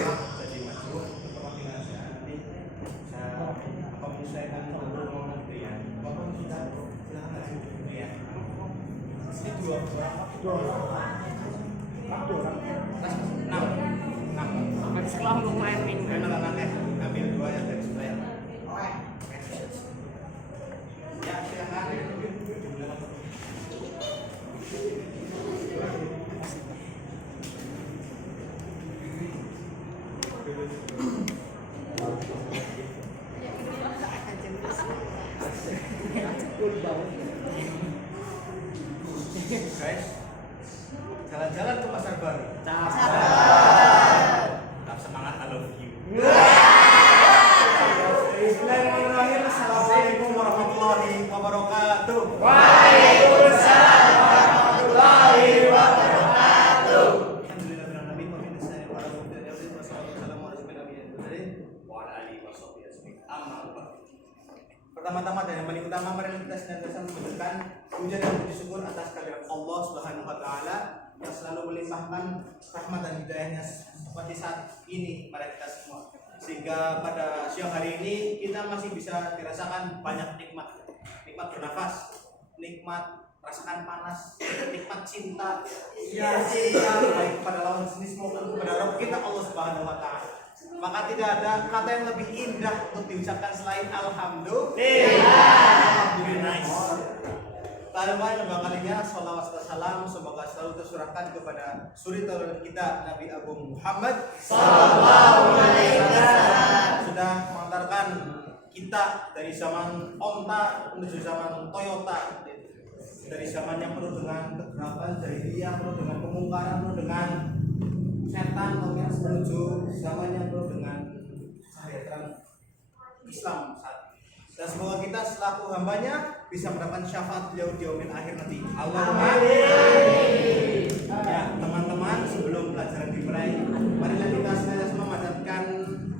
jadi maju perwakilan saya nanti saya menyesuaikan untuk nanti ya. Bapak kita silakan maju ya. Ini dua orang. Nanti sekolah mau main minggu. Ambil dua yang dari sebelah. Ya, silakan. Guys, jalan-jalan ke pasar baru. Tetap semangat, I love you. Bismillahirrahmanirrahim. Assalamualaikum warahmatullahi wabarakatuh. Waalaikumsalam warahmatullahi wabarakatuh. Pertama-tama dan yang paling utama, mari kita senantiasa memberikan puja dan puji syukur atas kehadirat Allah Subhanahu wa taala yang selalu melimpahkan rahmat dan hidayahnya seperti saat ini pada kita semua. Sehingga pada siang hari ini kita masih bisa dirasakan banyak nikmat. Nikmat bernafas, nikmat rasakan panas, nikmat cinta. Cinta baik kepada lawan jenis maupun kepada Rabb kita Allah Subhanahu wa taala. Maka tidak ada kata yang lebih indah untuk diucapkan selain alhamdulillah. Tanpa yang kalinya salawat serta salam semoga selalu tersurahkan kepada suri tauladan kita Nabi Agung Muhammad sallallahu alaihi wasallam, sudah mengantarkan kita dari zaman onta menuju zaman Toyota, dari zaman yang penuh dengan kegelapan jahiliyah, penuh dengan kemungkaran, penuh dengan setan, menuju zaman yang penuh dengan cahaya terang Islam saat ini. Dan semoga kita selaku hambanya bisa mendapatkan syafaat beliau di yaumil akhir nanti. Allahumma amin. Ya teman-teman, sebelum pelajaran dimulai, marilah kita senantiasa memanjatkan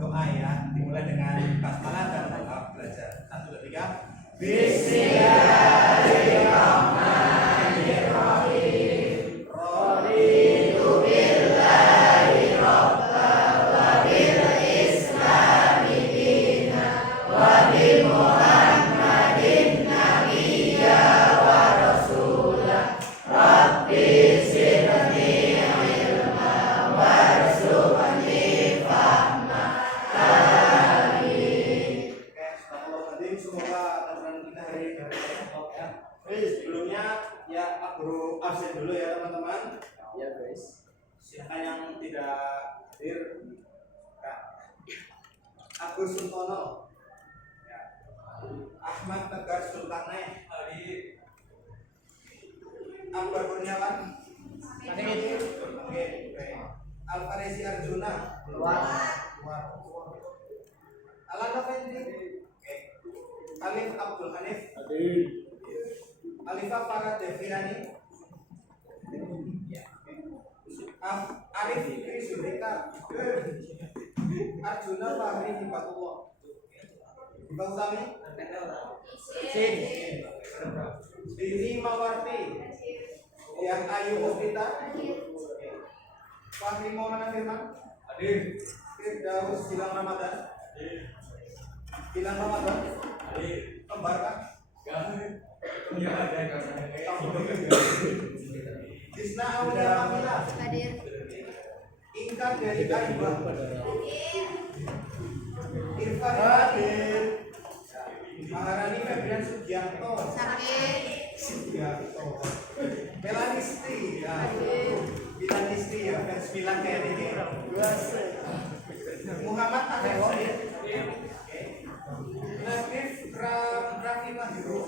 doa ya. Dimulai dengan basmalah dan doa belajar. 1, 2, 3. Bismillahirrahmanirrahim. Sebelumnya ya aku absen dulu ya teman-teman. Ya guys. Siapa yang tidak hadir? Agus Suntono. Ya. Ahmad Tegar Sulkarnain. Akbar Kurniawan. Oke. Alfaresi Arjuna. Keluar. Alana Fendi. Oke. Alif Abdul Hanif. Hadir. Alifah Farah Devirani. Ya. Arif Fikri Zuleka. Arjuna Fahri Hibatullah. Bang Sami. Sin. Dini Mawarti. Yang Ayu Novita. Fahri Maulana Firman. Hadir. Firdaus Gilang Ramadan. Hadir. Gilang Ramadan. Hadir. Kembar kan? Disna Aulia Kamila. Hadir. Ingkar dari Kaibah. Irfan hadir. Maharani Febrian Sugianto. Sugianto. Melanisti. Melanisti ya, fans bilang kayak ini. Muhammad Ahmed Said. Nafif Raffi Mahiru.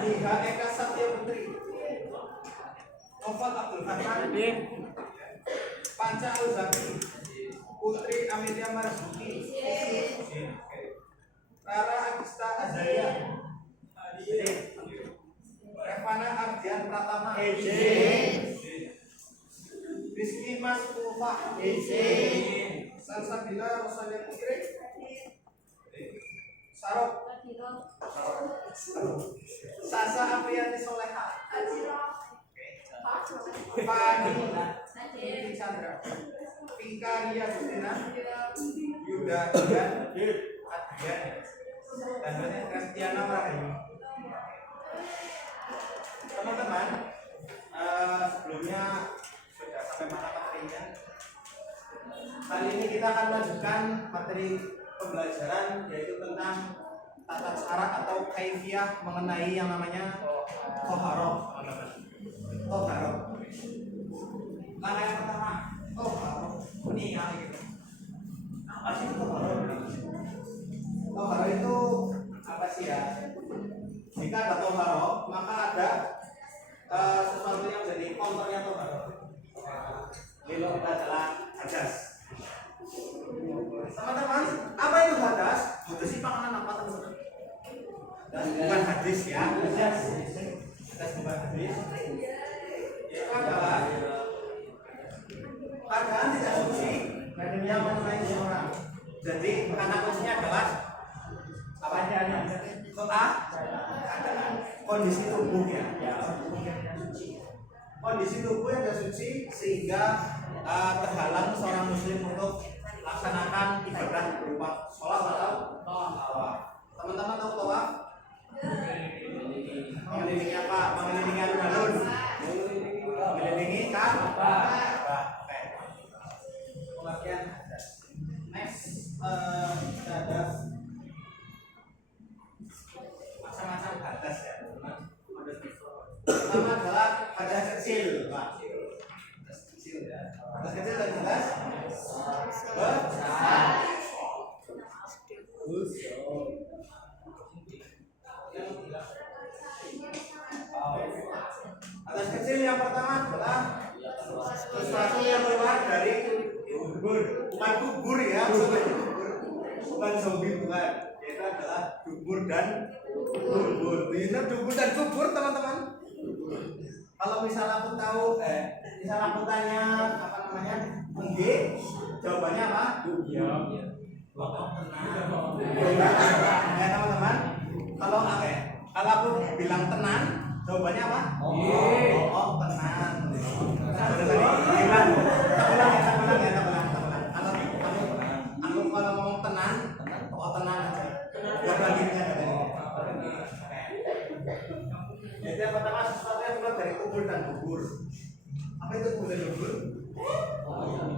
Liha Eka Satya Putri. Noval Abdul Hasan. Panca Al-Zaki. Putri Amelia Marzuki. Rara Agista Azaya. Revana Ardian Pratama. Rizky Mas Ulfa. Salsabila Rosalia Putri. Sarok. Sasa Apriani Soleha. Fani Chandra. Vikaria Justina, Yuda Adrian, dan Kristiana Rahayu. Teman-teman, sebelumnya sudah sampai mana materinya? Kali ini kita akan lanjutkan materi pembelajaran, yaitu tentang tata cara atau kaifiah mengenai yang namanya toharoh. Toharoh. Langkah yang pertama, toharoh. Ini ya, gitu. Apa sih toharoh? Toharoh itu apa sih ya? Jika ada toharoh, maka ada sesuatu yang jadi konternya toharoh. Itu adalah hadas. Teman-teman, apa itu hadas? Hadas itu makanan apa teman-teman? Bukan hadis ya. Hadas bukan hadis. Itu adalah keadaan tidak suci yang mengenai seseorang. Jadi kata kuncinya adalah apa aja? Keadaan kondisi tubuhnya. Kondisi tubuh yang tidak suci sehingga terhalang seorang muslim untuk laksanakan ibadah berupa sholat atau tawaf. Teman-teman tahu tawaf? Mengelilingi apa? Mengelilingi alun-alun. Mengelilingi Ka'bah. Oke. Pengertian hadas. Next, hadas. Macam-macam hadas ya, teman-teman. Pertama adalah hadas kecil, Pak. Hadas kecil ya. Hadas kecil dan hadas besar. Hadas kecil yang pertama adalah sesuatu yang keluar dari dubur, bukan kubur ya, bukan zombie, bukan. Itu adalah dubur dan kubur. Benar, dubur dan kubur, teman-teman. Kalau misalnya aku tahu, misalnya aku tanya apa namanya, enggak, jawabannya apa? Iya. Ya teman-teman. Kalau aku bilang tenang, jawabannya apa? Oh, tenang. Kalau ngomong tenang, tenang aja. Gak baginya katanya. Jadi yang pertama sesuatu yang keluar dari kubur dan kubur. Apa itu kubur dan kubur?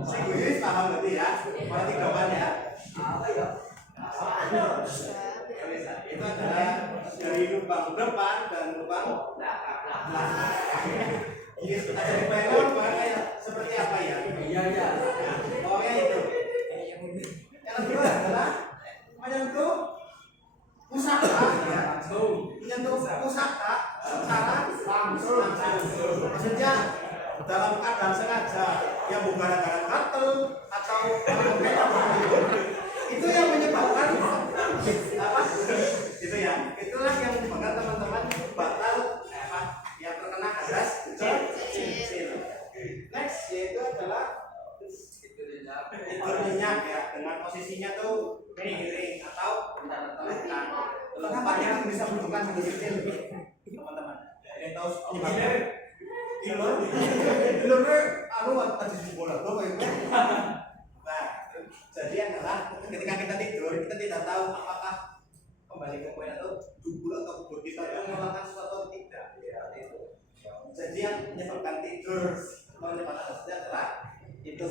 Saya paham berarti ya. Kalau 3 ban ya. Apa ya? Itu adalah dari lubang depan dan lubang belakang. Ini ada di bayangkan kayak seperti apa ya? Iya. Pokoknya itu. Yang kedua adalah menyentuh pusaka ya. Menyentuh pusaka secara langsung. Maksudnya dalam keadaan sengaja, yang bukan gara-gara gatel atau itu yang menyebabkan apa? Itu ya. Itulah yang menyebabkan teman-teman batal yang terkena hadas kecil. Next yaitu adalah tidur nyenyak ya, dengan posisinya tuh miring atau terletak. Kenapa kita bisa menentukan hadas kecil, teman-teman? Yang tahu penyebabnya? Ilur tadi di bola tuh kayak gitu. Nah, jadi adalah ketika kita tidur, kita tidak tahu apakah kembali ke poin atau dubur atau kubur kita yang melakukan sesuatu atau tidak. Ya, itu. Jadi yang menyebabkan tidur menyebabkan hadas adalah itu.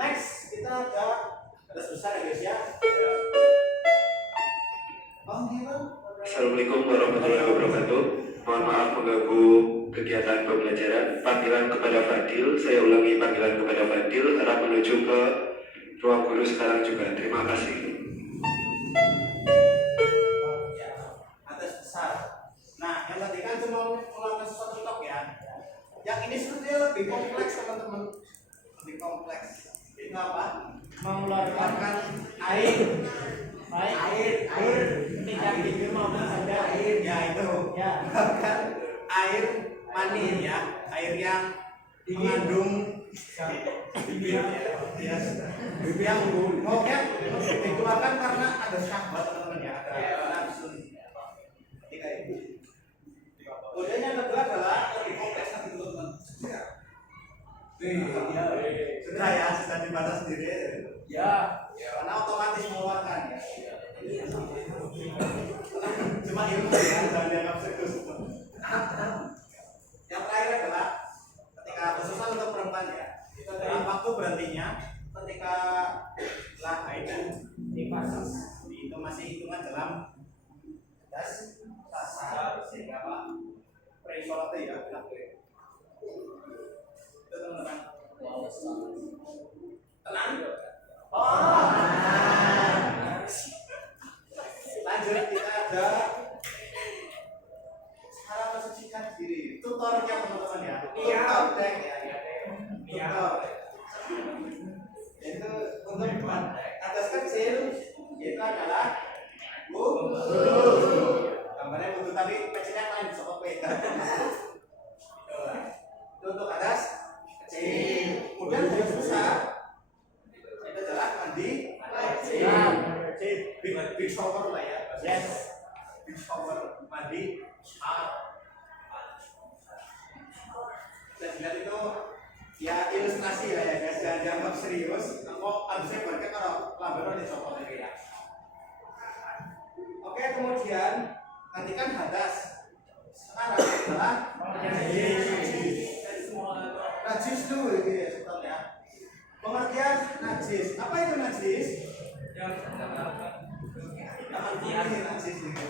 Next, kita ada hadas besar ya guys ya. Assalamualaikum warahmatullahi wabarakatuh. Mohon maaf mengganggu kegiatan pembelajaran. Panggilan kepada Fadil, saya ulangi panggilan kepada Fadil, harap menuju ke ruang guru sekarang juga. Terima kasih. Hadas besar. Nah, yang tadi kan cuma melakukan sesuatu tok ya. Yang ini sebenarnya lebih kompleks teman-teman. Lebih kompleks. Itu apa? Mengeluarkan air. Ketika tidur maupun sadar air. Ya itu. Ya. Mengeluarkan air mani ya, air yang mengandung bibir ya, yang pokoknya dikeluarkan karena ada syahwat teman-teman ya, ada nafsu. Ketika itu. Kemudian yang kedua adalah lebih kompleks lagi teman-teman. Sudah ya, sudah dibaca sendiri. Ya. Karena otomatis mengeluarkan ya. Cuma ilmu ya, jangan dianggap serius. Yang terakhir adalah ketika khususnya untuk perempuan ya, itu adalah waktu berhentinya ketika telah haid dan nifas. Itu masih hitungan dalam das sasa sehingga apa? Pre-sholat ya, bilang itu teman-teman. Tenang. Lanjut kita ada cara mensucikan diri. Tutornya teman-teman ya. Tutor dek ya. Tutor. Itu untuk atas kecil itu adalah wudu. Gambarnya wudu tapi kecilnya lain sama beda. Itu untuk atas kecil. Kemudian yang besar itu adalah mandi wajib. Big shower lah ya. Yes. Big shower mandi dan dilihat itu ya ilustrasi lah ya guys, jangan dianggap serius. Kok harusnya berarti kalau lambaran dicopot lagi ya. Oke, kemudian gantikan hadas. Sekarang adalah najis dulu ini ya sebentar ya. Pengertian najis. Apa itu najis? Najis ini.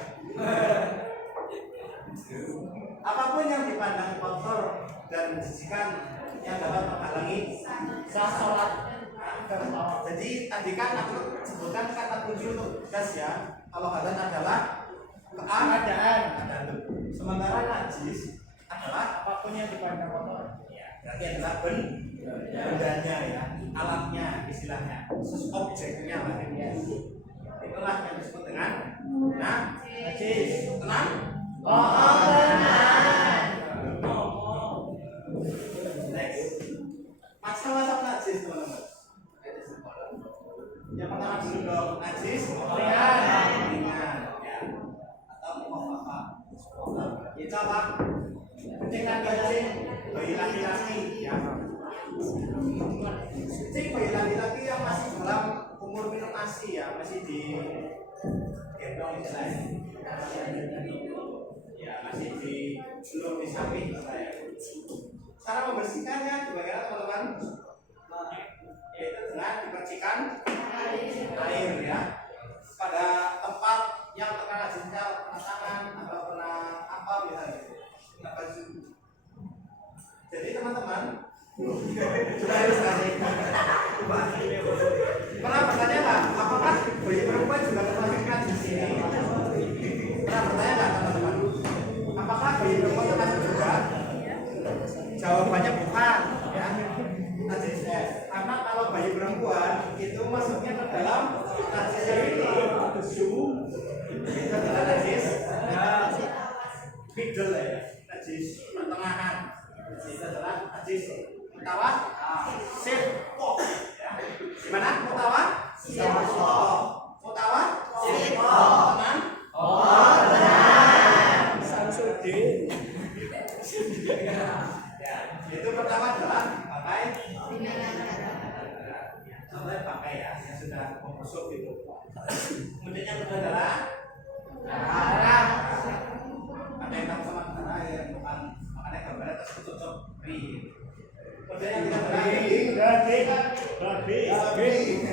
Apapun yang dipandang kotor dan menjijikan yang dapat menghalangi sah sholat. Jadi tadi kan aku sebutkan kata kunci untuk gas ya. Kalau hadas adalah keadaan. Sementara najis adalah apapun yang dipandang kotor. Ya, berarti adalah bendanya ya, alatnya istilahnya, khusus objeknya lah ya. Itulah yang disebut dengan najis. Tenang? Next. Masalah najis teman-teman. Yang pertama dulu dong, najis ringan ya. Atau mukhafafah. Itu apa? Kencingkan kencing bayi laki-laki ya. Kencing bayi laki-laki yang masih dalam umur minum ASI ya, masih di gendong istilahnya. Ya, masih belum disamping saya. Cara membersihkannya bagaimana teman-teman? Yaitu dengan dipercikan air ya pada tempat yang terkena jengkal, kena tangan atau kena apa misalnya, kena baju. Jadi teman-teman sudah harus kasih. Pernah bertanya nggak? Apakah bayi perempuan juga termasuk di sini? Pernah bertanya nggak teman-teman? Apakah bayi perempuan termasuk juga? Jawabannya bukan ya. Najis karena kalau bayi perempuan itu masuknya ke dalam najis yang itu adalah najis middle ya, najis pertengahan. Itu adalah najis mutawa sipok ya. Gimana mutawa sipok? Mutawa sipok tenang? Tenang Samsudin. Ya, itu pertama adalah pakai contohnya pakai ya yang sudah membusuk itu. Kemudian yang kedua adalah darah. Ada yang tahu sama darah yang bukan makanya gambarnya tertutup ri. Kemudian yang ketiga adalah daging.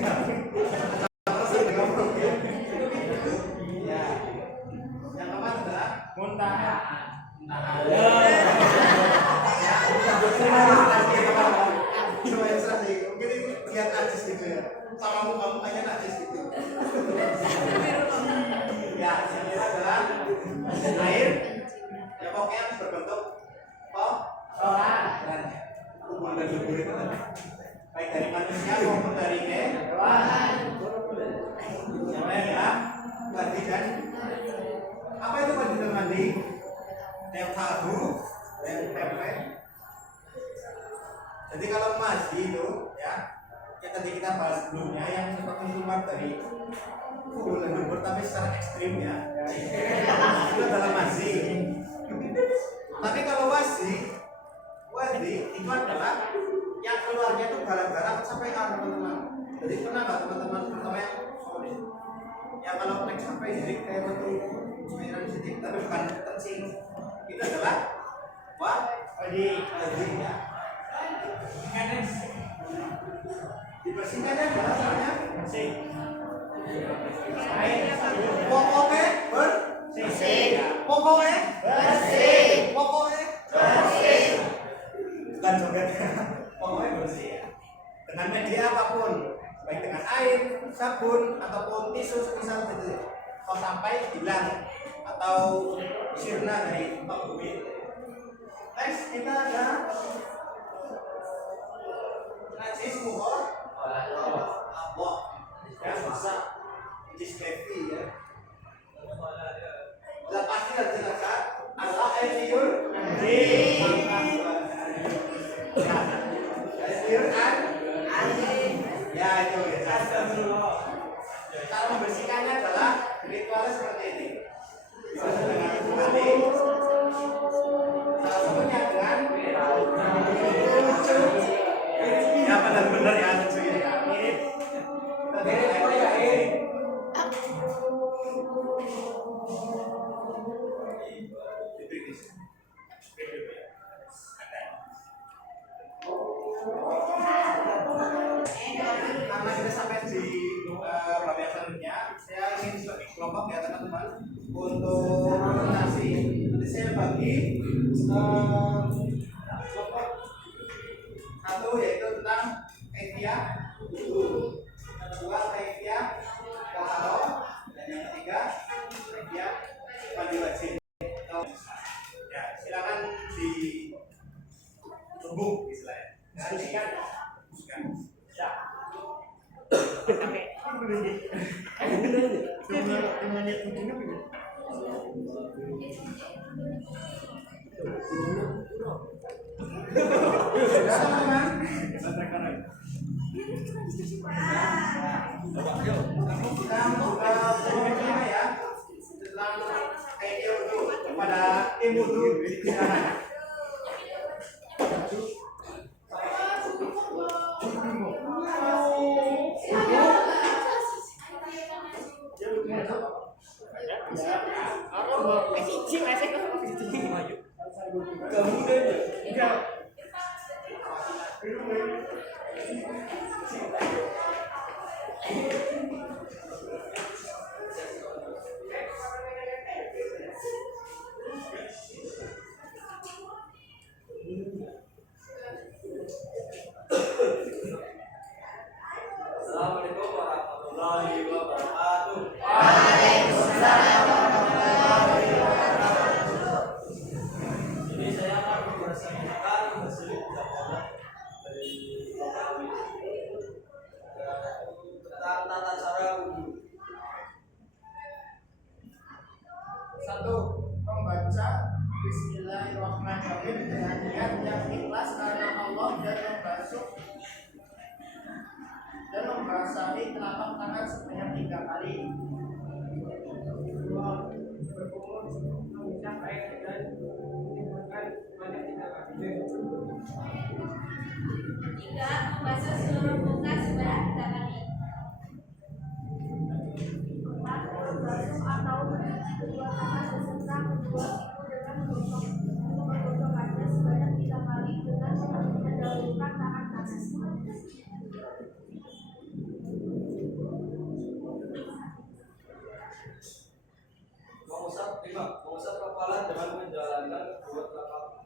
Ya. Yang keempat adalah muntahan. Coba ilustrasi, mungkin lihat najis gitu ya. Sama muka-mukanya najis gitu. Ya, yang ini adalah air. Ya pokoknya berbentuk kotoran. Kubur dan lebur itu baik dari manusia maupun dari hewan. Namanya ya mandi dan apa itu mandi dan mandi? Yang tahu dan tempe. Jadi kalau mandi itu ya, yang tadi kita bahas sebelumnya yang seperti keluar dari kubur dan lebur tapi secara ekstrim ya. Itu adalah mandi. Tapi kalau wadi itu adalah yang keluarnya itu gara-gara kecapean teman-teman. Jadi pernah nggak teman-teman pertama yang sorry ya kalau naik sampai jadi kayak waktu cairan sedikit tapi bukan kencing itu adalah wah ya dibersihkan ya bahasanya bersih pokoknya bersih pokoknya bersih pokoknya bersih bukan jogetnya pokoknya bersih ya dengan media apapun baik dengan air sabun ataupun tisu misal gitu kalau sampai hilang atau sirna dari tempat bumi. Next kita ada najis muhor Allah yang bisa najis baby ya. Sudah pasti harus dilakukan Allah ayyur ya itu ya. Cara membersihkannya adalah ritualnya seperti ini. Dengan mandi, salah satunya dengan ya benar-benar ya lucu ya. Mirip. Karena kita sampai di bab yang selanjutnya, saya ingin bagi kelompok ya teman-teman untuk presentasi. Nanti saya bagi kelompok satu yaitu tentang kaifiah wudu, yang kedua kaifiah taharah, dan yang ketiga kaifiah mandi wajib. Ya, silakan di tubuh istilahnya. Diskusikan. Ya. Kepada tim wudu Assalamualaikum warahmatullahi wabarakatuh. Waalaikumsalam warahmatullahi wabarakatuh. Jadi saya akan membacakan hasil jawaban dari kami tentang tata cara wudu. 1. Membaca Bismillahirrahmanirrahim dengan niat yang ikhlas karena Allah dan membasahi telapak tangan sebanyak 3 kali. 2. Berkumur mengucap ayat dan menimbulkan sebanyak 3 kali. 3. Membaca seluruh muka sebanyak 3 kali. 4. Membasuh atau kedua tangan beserta kedua siku dengan menggosokkannya sebanyak 3 kali dengan mendahulukan tangan kanan. Mengusap kepala dengan menjalankan kedua telapak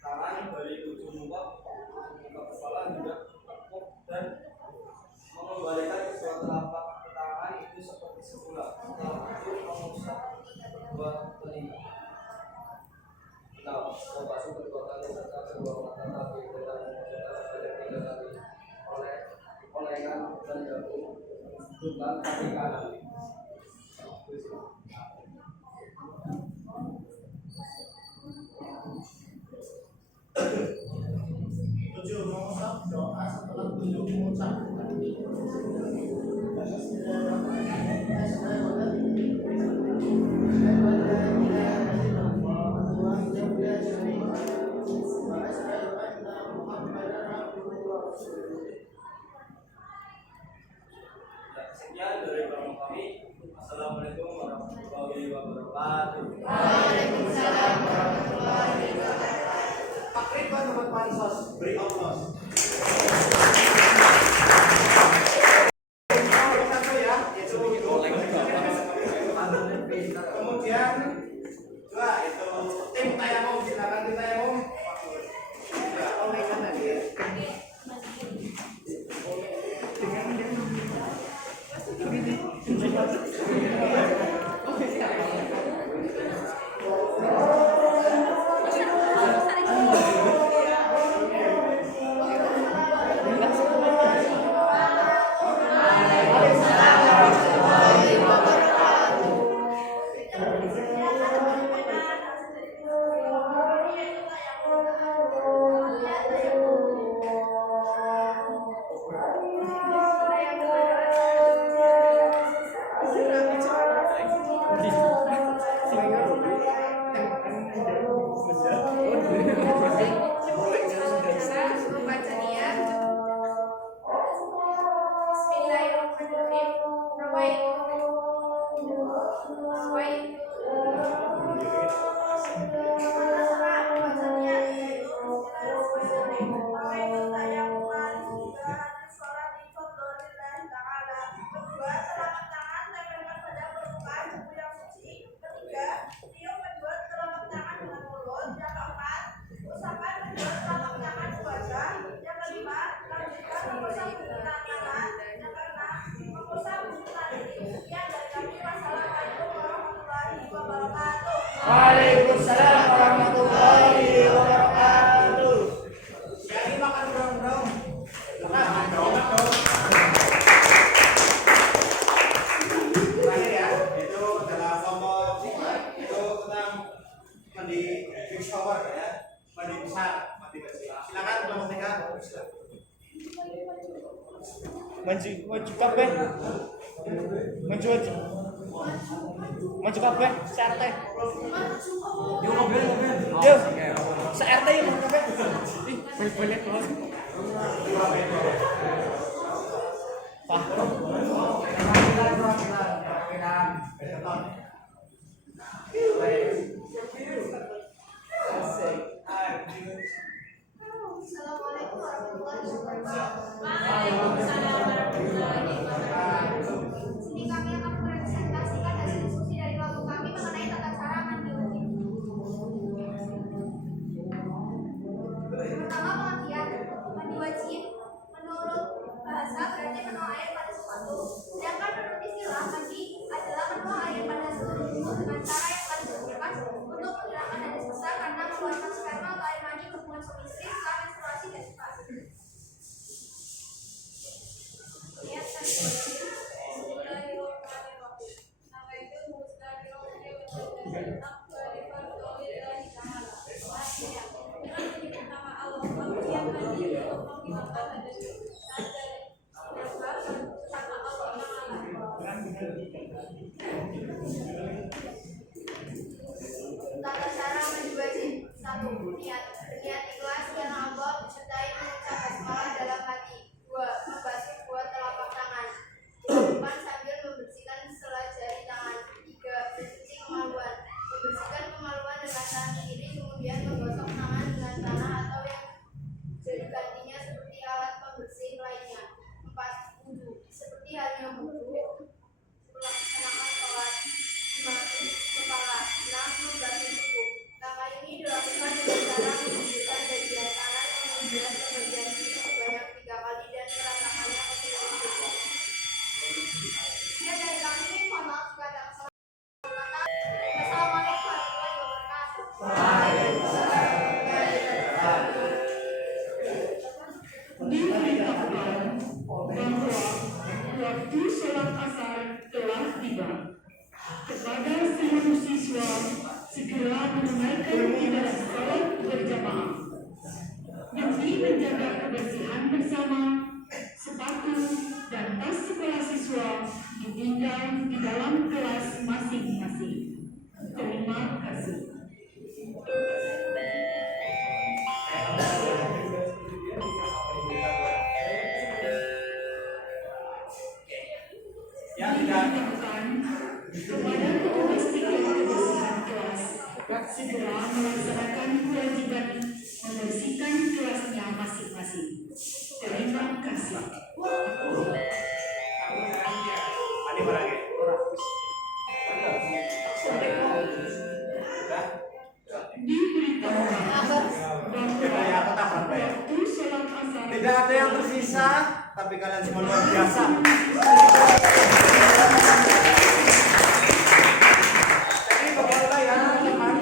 tangan dari ujung muka kepala hingga tekuk dan mengembalikan kedua telapak tangan itu seperti semula. Setelah itu mengusap kedua telinga. Nah, membasuh kedua kali serta kedua mata kaki dengan mengucapkan sebanyak 3 kali olengan dan jagung dengan kaki kanan. 7. Mengusap doa setelah 7 mengucapkan wabarakatuh. Pak Ridwan teman pansos beri oplos. Satu ya, itu kemudian dua itu tim tayamum, silakan tim tayamum. Waalaikumsalam warahmatullahi wabarakatuh. Jadi makan dong. Makan dong. Terakhir ya, itu adalah kelompok itu tentang mandi big shower ya, mandi besar, mandi bersih. Silakan kelompok 3. Maju kabeh. Maju kabeh, sate. Yo, se-RT ya maju kabeh. Ih, boleh kelas. Pak. Assalamualaikum warahmatullahi wabarakatuh. Sini kami akan mempresentasikan hasil diskusi dari kelompok kami mengenai tata cara mandi wajib. Pertama, pengertian mandi wajib menurut bahasa berarti menuang air pada sesuatu. Sedangkan menurut istilah mandi adalah menuang air pada seluruh tubuh dengan cara yang paling bebas untuk menghilangkan hadas besar karena mengeluarkan sperma atau air mani berhubungan suami istri setelah menstruasi dan nifas. Tata cara mandi wajib. 1. Niat. Berniat ikhlas karena Allah disertai mengucap basmalah dalam hati. 2. Membasuh buat telapak tangan. Depan sambil membersihkan sela jari tangan. 3. Mencuci kemaluan. Membersihkan kemaluan dengan tangan kiri, kemudian menggosok tangan dengan tanah atau yang jadi gantinya seperti alat pembersih lainnya. 4. Wudhu. Seperti halnya wudhu melaksanakan sholat. 5. Kepala. 6. Membasuh tubuh. Langkah ini dilakukan dengan cara menunjukkan bagian kanan kemudian ke bagian kiri sebanyak 3 kali dan merasakannya ke seluruh tubuh. Ya, dari kami mohon maaf jika ada kesalahan. Assalamualaikum warahmatullahi wabarakatuh. Diberitahukan bahwa waktu sholat asar telah tiba. Kepada seluruh siswa segera menunaikan ibadah sholat berjamaah demi menjaga kebersihan bersama. Sepatu dan tas sekolah siswa ditinggal di dalam kelas masing-masing. Terima kasih. Yang tidak Kepada petugas tiket segera melaksanakan kewajiban membersihkan kelasnya masing-masing. Terima kasih. Ani barangnya. Diberitahukan Tidak ya, aku tak ya. waktu sholat asar Tidak ada yang tersisa, tapi kalian semua luar biasa. Jadi begitulah ya teman-teman,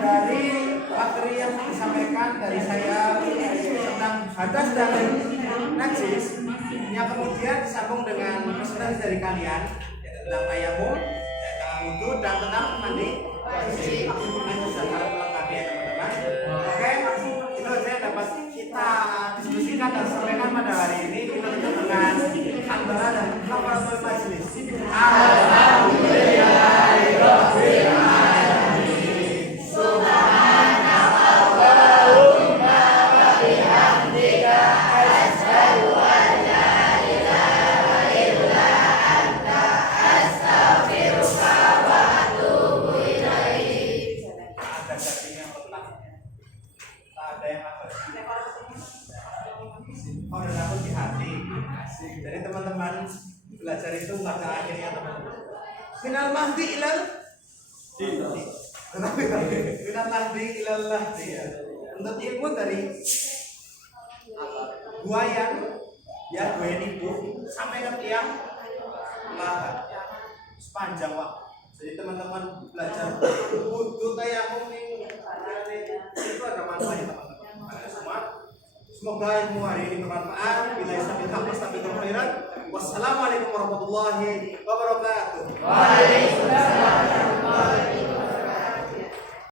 dari materi yang disampaikan dari saya tentang hadas dan najis, yang kemudian disambung dengan presentasi dari kalian yaitu tentang tayamum, tentang wudhu dan tentang mandi wajib. Ini sudah sangat melengkapi ya teman-teman. Oke, itu aja yang dapat kita diskusikan dan sampaikan pada hari ini. Kita tutup dengan hamdalah dan kafaratul majelis. Alhamdulillahirabbil alamin. Subhanakallahumma wa bihamdika asyhadu an la ilaha illa anta astaghfiruka wa atubu ilaik. Ada jadinya petang. Tak ada yang apa? Oh, dan aku di hati. Jadi teman-teman belajar itu pada akhirnya teman-teman. Minal mahdi ilal minal mahdi ilal lahdi ya. Untuk ilmu dari buayan ya buayan itu sampai ke tiang lahat sepanjang waktu. Jadi teman-teman belajar wudhu tayamum itu ada manfaatnya teman-teman. Ada semua. Semoga ilmu hari ini bermanfaat. Bila isabil haq wastabiqul khairat. Wassalamualaikum warahmatullahi wabarakatuh. Waalaikumsalam.